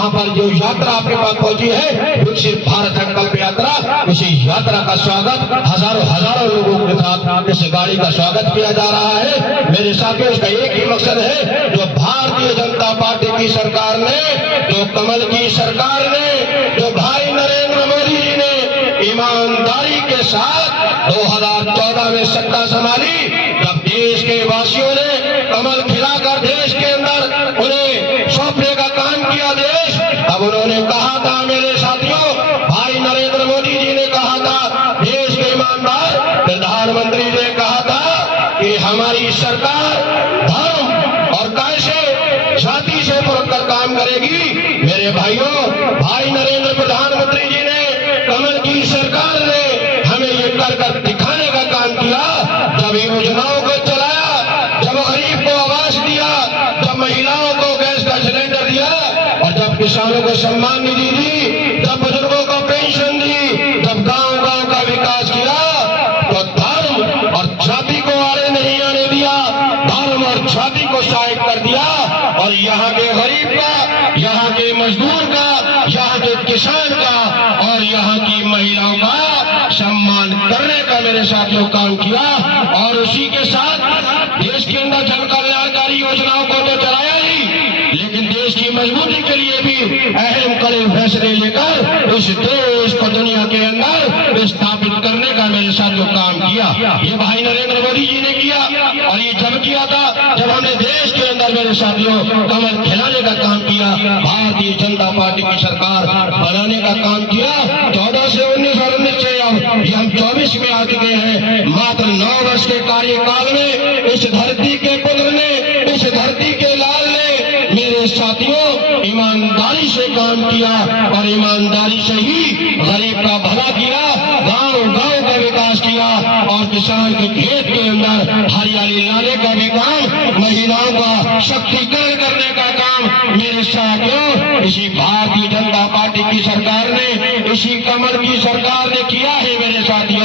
यहाँ पर जो यात्रा आपके पास पहुंची है विकसित भारत संकल्प यात्रा, इसी यात्रा का स्वागत हजारों लोगों के साथ इस गाड़ी का स्वागत किया जा रहा है। मेरे साथियों, इसका एक ही मकसद है, जो भारतीय जनता पार्टी की सरकार ने, जो कमल की सरकार ने, जो भाई नरेंद्र मोदी जी ने ईमानदारी के साथ 2014 में सत्ता संभाली, जब देश के वासियों ने कमल खिलाकर देश के अंदर उन्हें सौंपने का काम किया देश, अब उन्होंने कहा था, मेरे साथियों, भाई नरेंद्र मोदी जी ने कहा था, देश के ईमानदार प्रधानमंत्री ने कहा था कि हमारी सरकार धर्म और कैसे जाति से परखकर काम करेगी। मेरे भाइयों, भाई नरेंद्र प्रधानमंत्री जी ने, कमल की सरकार ने हमें ये कर दिखाने का काम किया। जब योजनाओं को चलाया, जब गरीब को आवास दिया, जब महिलाओं को गैस का सिलेंडर दिया, और जब किसानों को सम्मान निधि दी, जब बुजुर्गों को पेंशन दी, जब गांव गांव का विकास किया, तो धर्म और जाति को आड़े नहीं आने दिया, धर्म और जाति को सहायक कर दिया। और यहाँ के गरीब का, यहाँ के मजदूर का, यहाँ के किसान का और यहाँ की महिलाओं का सम्मान करने का मेरे साथियों काम किया। और उसी के साथ देश के अंदर जन कल्याणकारी योजनाओं को तो चलाया ही, लेकिन देश की मजबूती के लिए भी अहम कड़े फैसले लेकर इस देश को दुनिया के अंदर स्थापित करने का मेरे साथियों काम किया। ये भाई नरेंद्र मोदी जी ने किया। और ये जब किया था, जब हमने देश के अंदर मेरे साथियों कमल खिलाने का काम किया, भारतीय जनता पार्टी की सरकार बनाने का काम किया। 14 से 19 और 19 से ये हम 24 में आ चुके हैं। मात्र 9 वर्ष के कार्यकाल में इस धरती के पुत्र ने, इस धरती के लाल ने मेरे साथियों ईमानदारी से काम किया और ईमानदारी से ही गरीब का भला किया, गांव गांव का विकास किया और किसान के खेत के अंदर हरियाली लाने का भी काम, महिलाओं का शक्तिकरण करने का काम मेरे साथियों इसी भारतीय जनता पार्टी की सरकार ने, इसी कमल की सरकार ने किया है मेरे साथियों।